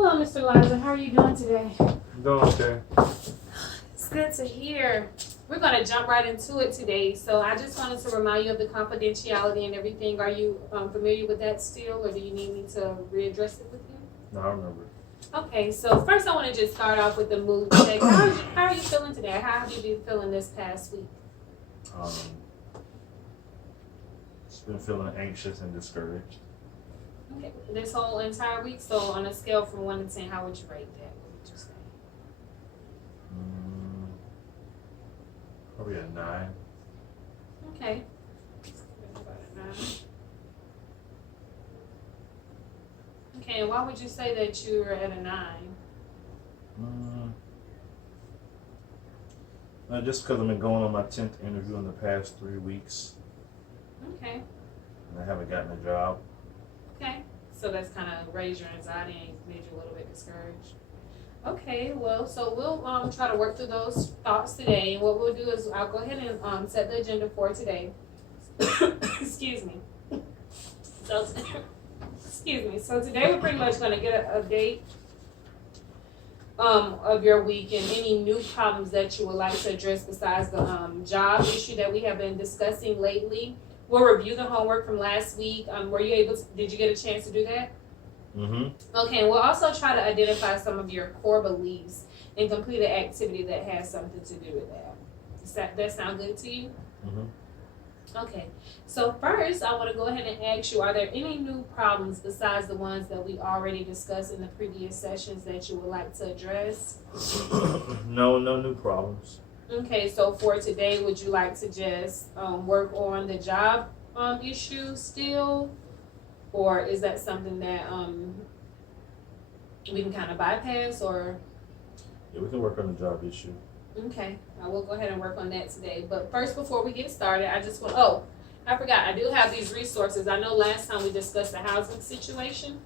Hello, Mr. Liza. How are you doing today? I'm doing okay. It's good to hear. We're going to jump right into it today. So I just wanted to remind you of the confidentiality and everything. Are you familiar with that still, or do you need me to readdress it with you? No, I remember. Okay, so first I want to just start off with the mood check. How are you feeling today? How have you been feeling this past week? Just been feeling anxious and discouraged. Okay, this whole entire week. So on a scale from 1 to 10, how would you rate that? What would you say? Probably a 9. Okay. About a 9. Okay, and why would you say that you were at a 9? Just because I've been going on my 10th interview in the past 3 weeks. Okay. And I haven't gotten a job. Okay. So that's kind of raised your anxiety and made you a little bit discouraged. Okay, well, so we'll try to work through those thoughts today. And what we'll do is I'll go ahead and set the agenda for today. Excuse me. So, excuse me. So today we're pretty much going to get an update of your week and any new problems that you would like to address besides the job issue that we have been discussing lately. We'll review the homework from last week. Were you able to, did you get a chance to do that? Okay, and we'll also try to identify some of your core beliefs and complete an activity that has something to do with that. Does that sound good to you? Okay, so first I want to go ahead and ask you, are there any new problems besides the ones that we already discussed in the previous sessions that you would like to address? No new problems. Okay, so for today, would you like to just work on the job issue still? Or is that something that we can kind of bypass, or? Yeah, we can work on the job issue. Okay, I will go ahead and work on that today. But first, before we get started, I just want, I forgot, I do have these resources. I know last time we discussed the housing situation.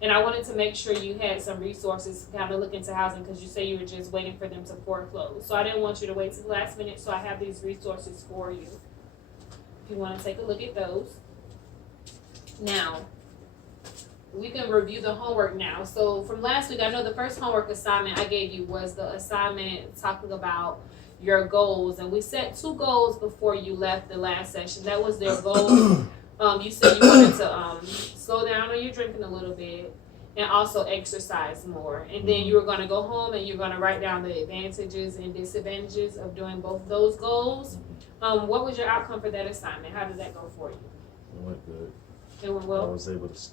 And I wanted to make sure you had some resources to kind of look into housing because you say you were just waiting for them to foreclose. So I didn't want you to wait to the last minute, so I have these resources for you. If you want to take a look at those. Now, we can review the homework now. So from last week, I know the first homework assignment I gave you was the assignment talking about your goals. And we set 2 goals before you left the last session. That was their goal. You said you wanted to slow down on your drinking a little bit and also exercise more. And then you were going to go home and you're going to write down the advantages and disadvantages of doing both of those goals. What was your outcome for that assignment? How did that go for you? It went good. It went well? I was able to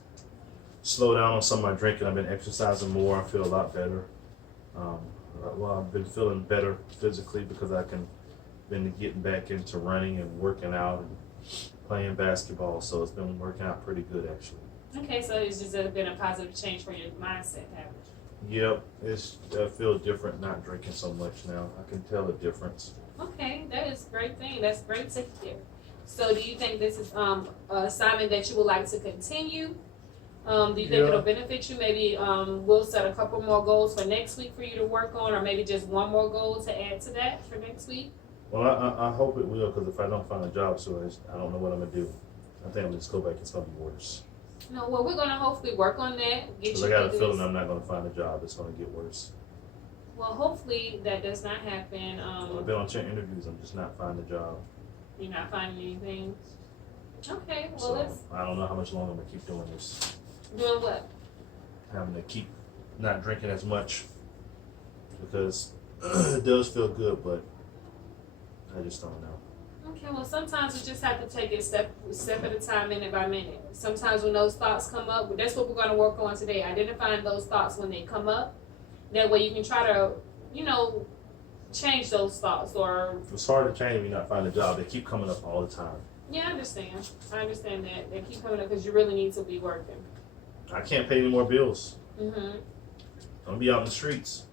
slow down on some of my drinking. I've been exercising more. I feel a lot better. I've been feeling better physically because been getting back into running and working out and playing basketball. So it's been working out pretty good, actually. Okay, so it's just been a positive change for your mindset, haven't it? Yep, I feel different not drinking so much now. I can tell the difference. Okay, that is a great thing. That's great to hear. So do you think this is an assignment that you would like to continue? Do you think it'll benefit you? Maybe we'll set a couple more goals for next week for you to work on, or maybe just one more goal to add to that for next week? Well, I hope it will, because if I don't find a job soon, I don't know what I'm going to do. I think I'm just go back. It's going to be worse. No, well, we're going to hopefully work on that. Because I got a feeling I'm not going to find a job. It's going to get worse. Well, hopefully that does not happen. I've been on 10 interviews. I'm just not finding a job. You're not finding anything? Okay, well, so I don't know how much longer I'm going to keep doing this. Doing what? Having to keep not drinking as much, because it does feel good, but I just don't know. Okay, well, sometimes we just have to take it step at a time, minute by minute. Sometimes when those thoughts come up, that's what we're going to work on today, identifying those thoughts when they come up. That way you can try to, change those thoughts. Or it's hard to change when you're not finding a job. They keep coming up all the time. Yeah, I understand. I understand that. They keep coming up because you really need to be working. I can't pay any more bills. I'm going to be out in the streets.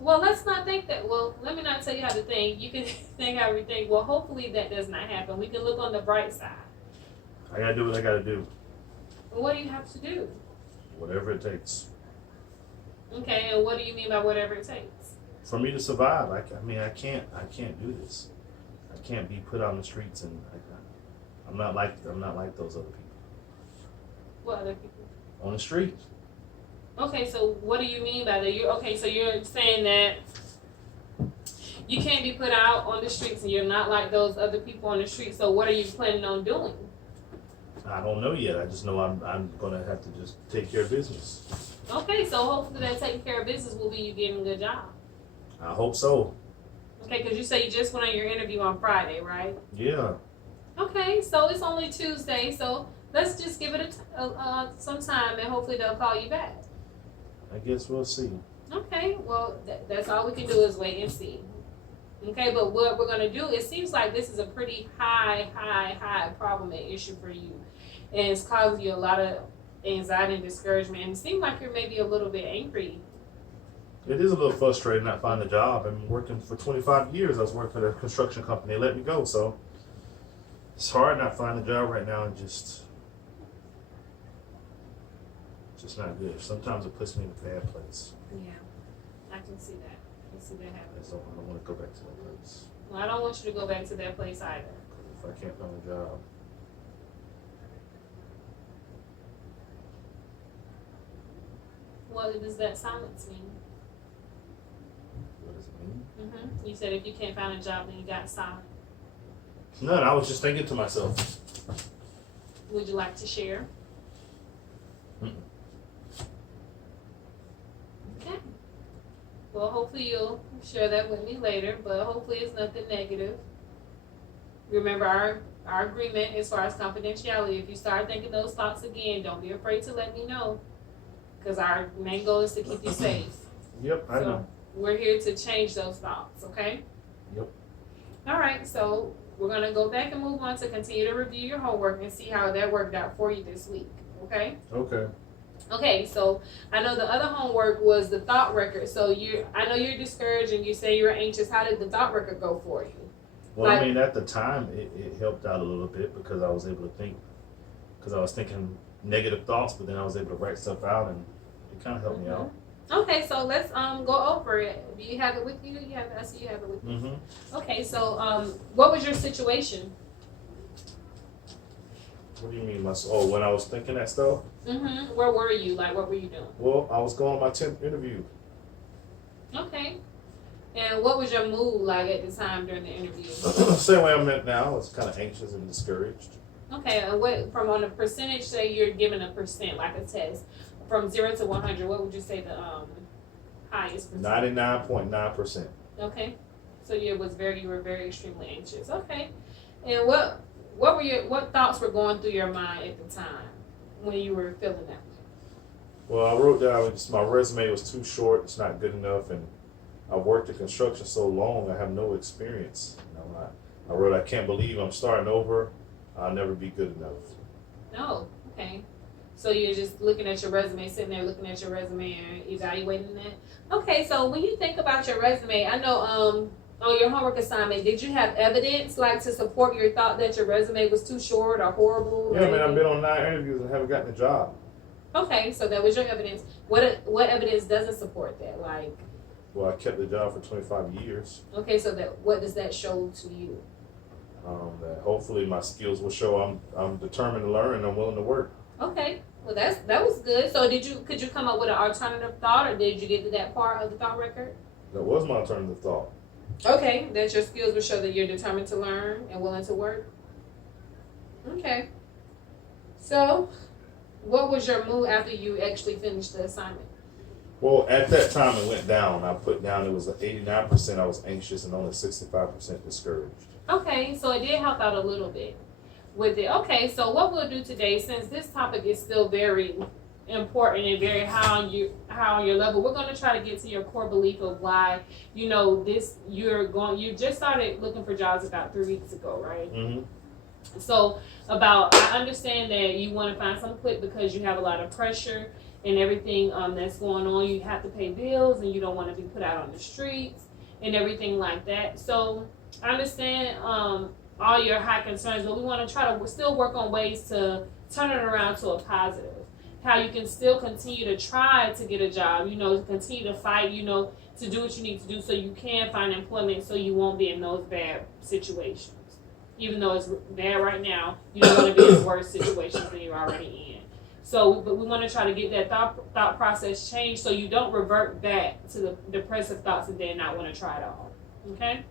Well, let's not think that. Well, let me not tell you how to think. You can think how you think. Well, hopefully that does not happen. We can look on the bright side. I got to do what I got to do. Well, what do you have to do? Whatever it takes. Okay, and what do you mean by whatever it takes? For me to survive, I can't do this. I can't be put on the streets, and I'm not like those other people. What other people? On the street. Okay, so what do you mean by that? So you're saying that you can't be put out on the streets and you're not like those other people on the street. So what are you planning on doing? I don't know yet. I just know I'm gonna have to just take care of business. Okay, so hopefully that taking care of business will be you getting a good job. I hope so. Okay, because you say you just went on your interview on Friday, right? Yeah. Okay, so it's only Tuesday, so let's just give it some time and hopefully they'll call you back. I guess we'll see. Okay, well, that's all we can do is wait and see. Okay, but what we're going to do, it seems like this is a pretty high problem and issue for you. And it's causing you a lot of anxiety and discouragement. And it seems like you're maybe a little bit angry. It is a little frustrating not finding a job. I've been working for 25 years. I was working for the construction company. They let me go, so it's hard not finding a job right now and just not good. Sometimes it puts me in a bad place. Yeah, I can see that. I can see that happening. So I don't want to go back to that place. Well, I don't want you to go back to that place either. If I can't find a job. What does that silence mean? What does it mean? You said if you can't find a job, then you got silent. None. I was just thinking to myself. Would you like to share? Mm-mm. Okay. Well, hopefully you'll share that with me later, but hopefully it's nothing negative. Remember our agreement as far as confidentiality. If you start thinking those thoughts again, don't be afraid to let me know, because our main goal is to keep you safe. Yep, I know. We're here to change those thoughts, okay? Yep. All right, so we're going to go back and move on to continue to review your homework and see how that worked out for you this week, okay? Okay. Okay, so I know the other homework was the thought record. So I know you're discouraged and you say you were anxious. How did the thought record go for you? Well, I mean, at the time, it helped out a little bit because I was able to think, because I was thinking negative thoughts, but then I was able to write stuff out, and it kind of helped me out. Okay, so let's go over it. Do you have it with you? I see you have it with you. Mm-hmm. Okay, so what was your situation? What do you mean, when I was thinking that stuff? Mm-hmm. Where were you? Like, what were you doing? Well, I was going on my 10th interview. Okay. And what was your mood like at the time during the interview? Same way I'm at now. I was kind of anxious and discouraged. Okay, and what from on a percentage, say you're given a percent, like a test, from 0 to 100, what would you say the highest percent? 99.9%. Okay, so you were very extremely anxious. Okay, and what thoughts were going through your mind at the time when you were feeling that way? Well, I wrote down my resume was too short. It's not good enough, and I worked in construction so long. I have no experience. I wrote, I can't believe I'm starting over. I'll never be good enough. No, okay. So you're just looking at your resume, sitting there looking at your resume and evaluating that. Okay, so when you think about your resume, I know on your homework assignment, did you have evidence like to support your thought that your resume was too short or horrible? Yeah, man, I've been on 9 interviews and haven't gotten a job. Okay, so that was your evidence. What evidence doesn't support that? Like, well, I kept the job for 25 years. okay, so what does that show to you? That hopefully my skills will show I'm determined to learn and I'm willing to work. Okay, well that was good. So could you come up with an alternative thought, or did you get to that part of the thought record? That was my alternative thought. Okay, that your skills will show that you're determined to learn and willing to work. Okay. So, what was your mood after you actually finished the assignment? Well, at that time it went down. I put down it was 89% I was anxious and only 65% discouraged. Okay, so it did help out a little bit with it. Okay, so what we'll do today, since this topic is still very important and very high on your level, we're going to try to get to your core belief of why you just started looking for jobs about 3 weeks ago, right? Mm-hmm. So I understand that you want to find something quick because you have a lot of pressure and everything that's going on. You have to pay bills and you don't want to be put out on the streets and everything like that. So I understand all your high concerns, but we want to try to still work on ways to turn it around to a positive. How you can still continue to try to get a job, continue to fight, to do what you need to do so you can find employment so you won't be in those bad situations. Even though it's bad right now, you don't want to be in worse situations than you're already in. So, but we want to try to get that thought process changed so you don't revert back to the depressive thoughts and then not want to try it all. Okay?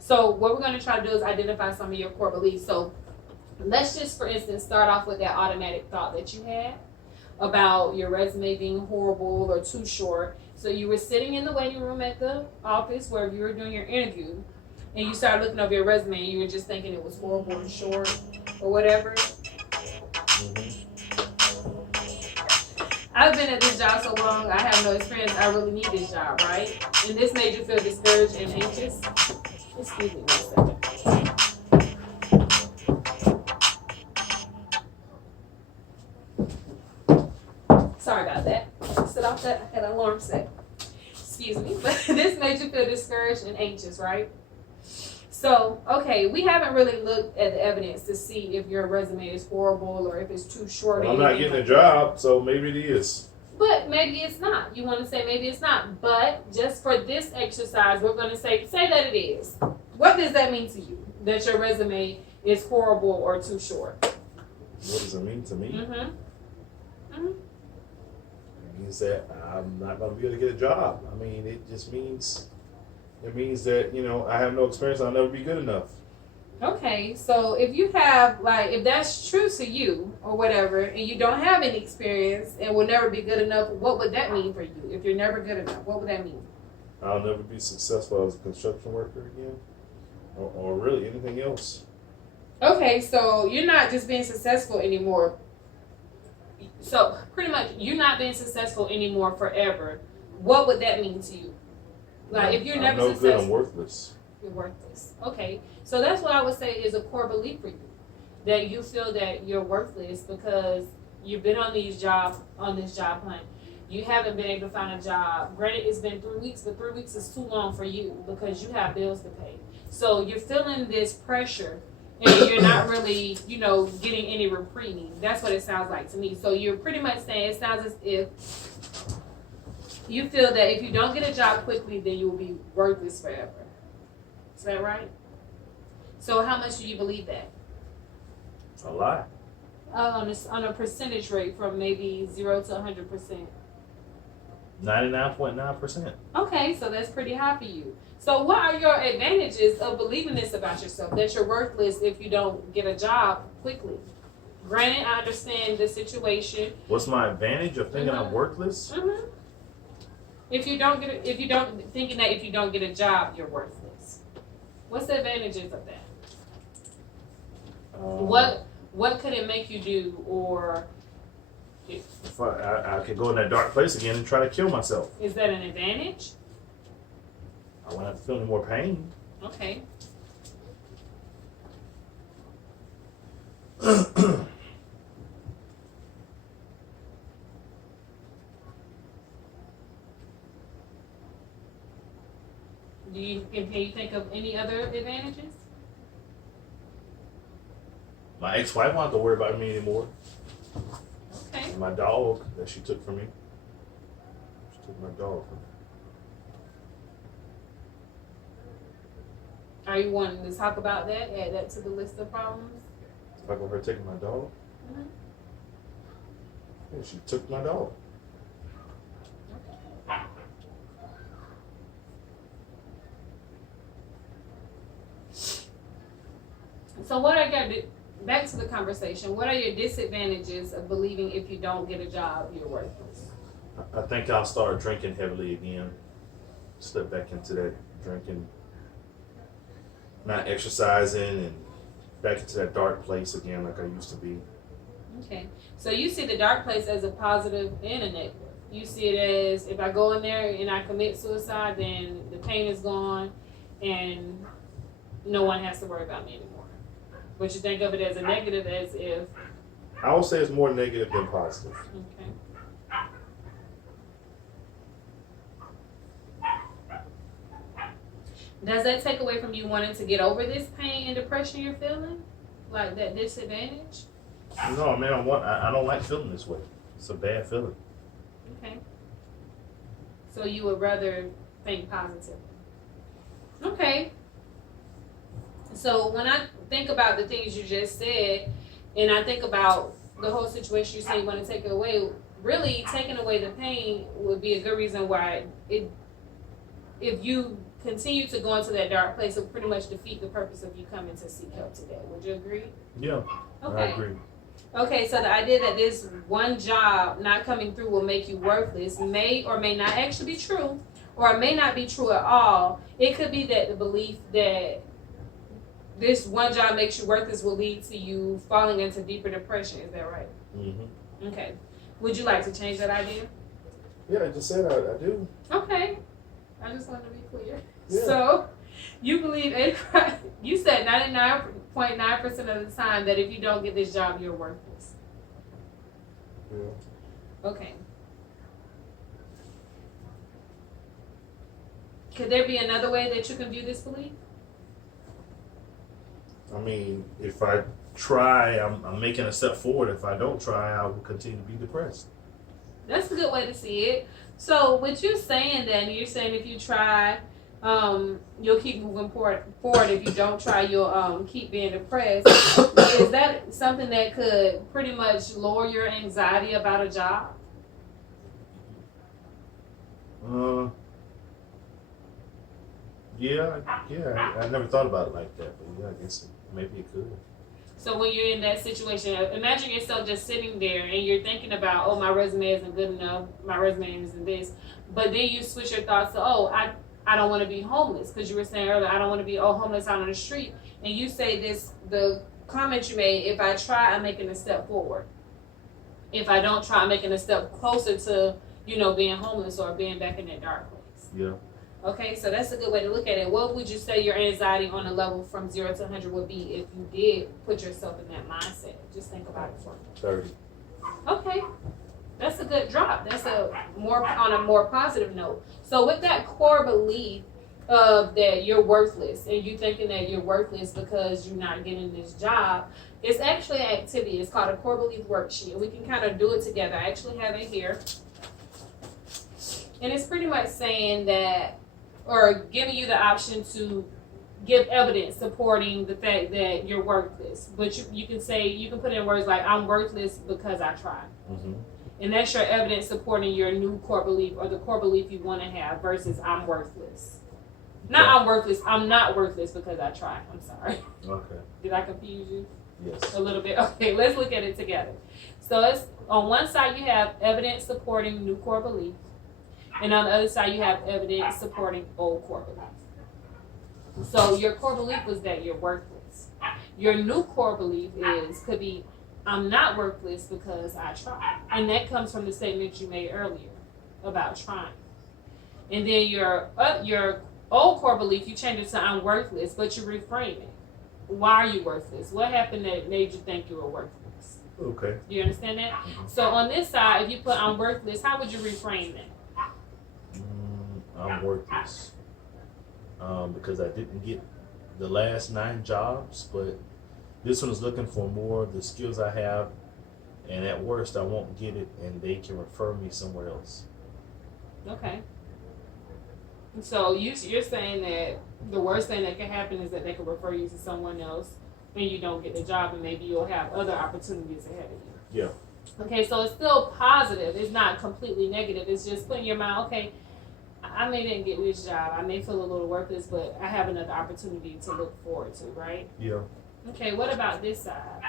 So, what we're going to try to do is identify some of your core beliefs. So, let's just, for instance, start off with that automatic thought that you had about your resume being horrible or too short. So, you were sitting in the waiting room at the office where you were doing your interview, and you started looking over your resume and you were just thinking it was horrible and short or whatever. Mm-hmm. I've been at this job so long, I have no experience. I really need this job, right? And this made you feel discouraged and anxious. Excuse me 1 second. Sorry about that. Set off that alarm set. Excuse me. But this made you feel discouraged and anxious, right? So, okay, we haven't really looked at the evidence to see if your resume is horrible or if it's too short. Well, I'm not getting a job, so maybe it is. But maybe it's not. You want to say maybe it's not. But just for this exercise, we're going to say that it is. What does that mean to you? That your resume is horrible or too short? What does it mean to me? Mm-hmm. It means that I'm not going to be able to get a job. I mean, it just means, it means that, you know, I have no experience. I'll never be good enough. Okay, so if you have, like, if that's true to you or whatever, and you don't have any experience and will never be good enough, what would that mean for you? If you're never good enough, what would that mean? I'll never be successful as a construction worker again, or really anything else. Okay, so you're not just being successful anymore. So pretty much, you're not being successful anymore forever. What would that mean to you? Like, if you're never no successful, good, I'm worthless. You're worthless. Okay, so that's what I would say is a core belief for you, that you feel that you're worthless because you've been on this job hunt. You haven't been able to find a job. Granted, it's been 3 weeks, but 3 weeks is too long for you because you have bills to pay. So you're feeling this pressure, and you're not really, you know, getting any reprieve. That's what it sounds like to me. So you're pretty much saying it sounds as if you feel that if you don't get a job quickly, then you will be worthless forever. Is that right? So how much do you believe that? A lot. On a percentage rate from maybe 0 to 100%. 99.9%. Okay, so that's pretty high for you. So what are your advantages of believing this about yourself, that you're worthless if you don't get a job quickly? Granted, I understand the situation. What's my advantage of thinking I'm worthless? Mm-hmm. Thinking that if you don't get a job, you're worthless. What's the advantages of that? What could it make you do, or if I could go in that dark place again and try to kill myself. is that an advantage? I won't have to feel any more pain. Okay. Can you think of any other advantages? My ex-wife won't have to worry about me anymore. Okay. And my dog that she took from me. She took my dog from me. Are you wanting to talk about that? Add that to the list of problems? Talk about her taking my dog? Mm-hmm. Yeah, she took my dog. So back to the conversation, what are your disadvantages of believing if you don't get a job, you're worthless? I think I'll start drinking heavily again. Slip back into that drinking, not exercising, and back into that dark place again like I used to be. Okay. So you see the dark place as a positive and a negative. You see it as, if I go in there and I commit suicide, then the pain is gone and no one has to worry about me anymore. But you think of it as a negative, as if... I would say it's more negative than positive. Okay. Does that take away from you wanting to get over this pain and depression you're feeling? Like that disadvantage? No, man, I don't like feeling this way. It's a bad feeling. Okay. So you would rather think positive. Okay. So when I think about the things you just said, and I think about the whole situation you say you want to take it away, really taking away the pain would be a good reason why it, if you continue to go into that dark place, it will pretty much defeat the purpose of you coming to seek help today. Would you agree? Yeah, I Okay. agree. Okay, so the idea that this one job not coming through will make you worthless may or may not actually be true, or it may not be true at all. It could be that the belief that this one job makes you worthless will lead to you falling into deeper depression. Is that right? Mm-hmm. Okay. Would you like to change that idea? Yeah, I just said I do. Okay. I just want to be clear. Yeah. So, you believe you said 99.9% of the time that if you don't get this job, you're worthless. Yeah. Okay. Could there be another way that you can view this belief? I mean, if I try, I'm making a step forward. If I don't try, I will continue to be depressed. That's a good way to see it. So, what you're saying then, you're saying if you try, you'll keep moving forward. If you don't try, you'll keep being depressed. Is that something that could pretty much lower your anxiety about a job? Yeah. I never thought about it like that, but yeah, I guess maybe it could. So when you're in that situation, imagine yourself just sitting there and you're thinking about, oh, my resume isn't good enough, my resume isn't this, but then you switch your thoughts to, oh, I don't want to be homeless, because you were saying earlier, I don't want to be homeless out on the street, and you say this, the comment you made, if I try, I'm making a step forward. If I don't try, I'm making a step closer to, being homeless or being back in that dark place. Yeah. Okay, so that's a good way to look at it. What would you say your anxiety on a level from 0 to 100 would be if you did put yourself in that mindset? Just think about it for me. 30. Okay, that's a good drop. That's on a more positive note. So with that core belief of that you're worthless, and you thinking that you're worthless because you're not getting this job, it's actually an activity. It's called a core belief worksheet. We can kind of do it together. I actually have it here, and it's pretty much saying that, or giving you the option to give evidence supporting the fact that you're worthless. But you can put in words like, I'm worthless because I tried. Mm-hmm. And that's your evidence supporting your new core belief, or the core belief you want to have, versus I'm worthless. Not I'm worthless, I'm not worthless because I tried. I'm sorry. Okay. Did I confuse you? Yes. A little bit. Okay, let's look at it together. So it's on one side you have evidence supporting new core belief. And on the other side, you have evidence supporting old core belief. So your core belief was that you're worthless. Your new core belief could be, I'm not worthless because I tried. And that comes from the statement you made earlier about trying. And then your old core belief, you change it to I'm worthless, but you reframe it. Why are you worthless? What happened that made you think you were worthless? Okay. Do you understand that? So on this side, if you put I'm worthless, how would you reframe that? I'm worthless because I didn't get the last 9 jobs, but this one is looking for more of the skills I have, and at worst I won't get it, and they can refer me somewhere else. Okay. So you're saying that the worst thing that can happen is that they can refer you to someone else and you don't get the job, and maybe you'll have other opportunities ahead of you. Yeah. Okay, so it's still positive. It's not completely negative. It's just putting your mind, okay, I may didn't get this job. I may feel a little worthless, but I have another opportunity to look forward to, right? Yeah. Okay, what about this side?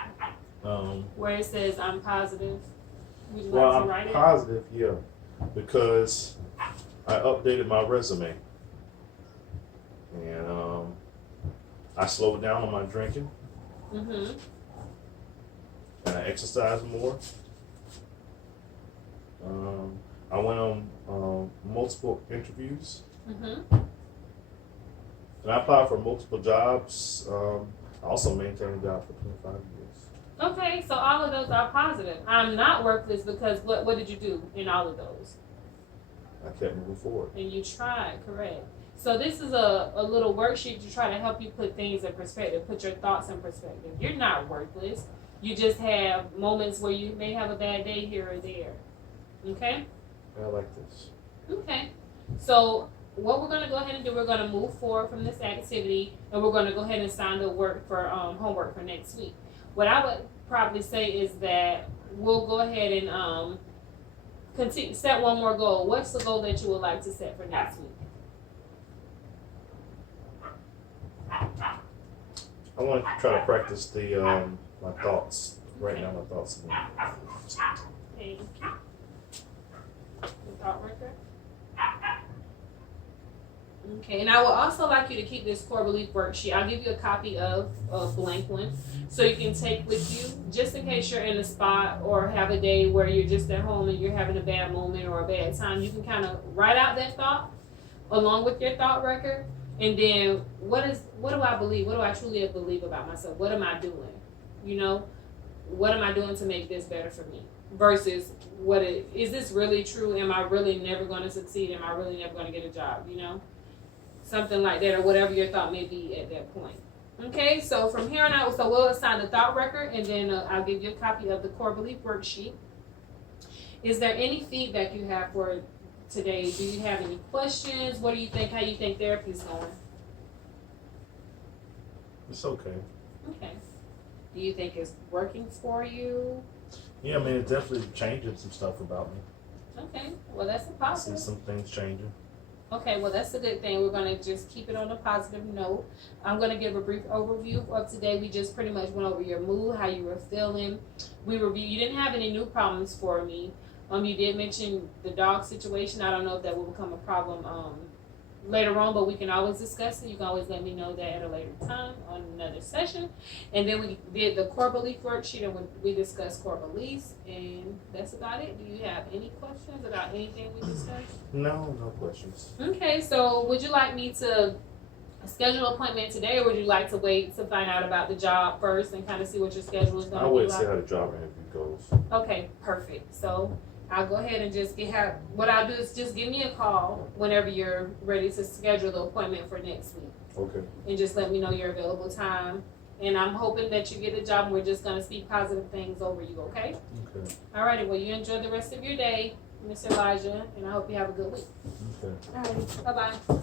Where it says I'm positive? Would you like to write I'm positive, yeah, because I updated my resume, and I slowed down on my drinking, Mm-hmm. and I exercised more. I went on multiple interviews, Mm-hmm. and I applied for multiple jobs. I also maintained a job for 25 years. Okay, so all of those are positive. I'm not worthless because what did you do in all of those? I kept moving forward. And you tried, correct. So this is a little worksheet to try to help you put things in perspective, put your thoughts in perspective. You're not worthless. You just have moments where you may have a bad day here or there. Okay? I like this. Okay. So what we're going to go ahead and do, we're going to move forward from this activity, and we're going to go ahead and sign the work for homework for next week. What I would probably say is that we'll go ahead and continue, set one more goal. What's the goal that you would like to set for next week? I want to try to practice the my thoughts. Right now, my thoughts. Thank you. The thought record. Okay, and I would also like you to keep this core belief worksheet. I'll give you a copy of a blank one so you can take with you just in case you're in a spot or have a day where you're just at home and you're having a bad moment or a bad time. You can kind of write out that thought along with your thought record, and then what do I believe? What do I truly believe about myself? What am I doing? You know, what am I doing to make this better for me? Versus is this really true? Am I really never going to succeed? Am I really never going to get a job? You know? Something like that, or whatever your thought may be at that point. Okay, so from here on out, so we'll assign the thought record, and then I'll give you a copy of the core belief worksheet. Is there any feedback you have for today? Do you have any questions? What do you think? How you think therapy is going? It's okay. Okay. Do you think it's working for you? Yeah, I mean, it's definitely changing some stuff about me. Okay, well that's a I see positive. some things changing. Okay, well that's a good thing. We're gonna just keep it on a positive note. I'm gonna give a brief overview of today. We just pretty much went over your mood, how you were feeling. We reviewed. You didn't have any new problems for me. You did mention the dog situation. I don't know if that will become a problem later on, but we can always discuss it. You can always let me know that at a later time on another session. And then we did the core belief worksheet, and we discussed core beliefs, and that's about it. Do you have any questions about anything we discussed? No questions. Okay, so would you like me to schedule an appointment today, or would you like to wait to find out about the job first and kind of see what your schedule is going to I'll be wait and like? see how the job interview goes. Okay, perfect. So I'll go ahead and just what I'll do is just give me a call whenever you're ready to schedule the appointment for next week. Okay. And just let me know your available time. And I'm hoping that you get a job, and we're just going to speak positive things over you, okay? Okay. Alrighty, well, you enjoy the rest of your day, Mr. Elijah, and I hope you have a good week. Okay. Alrighty, bye-bye.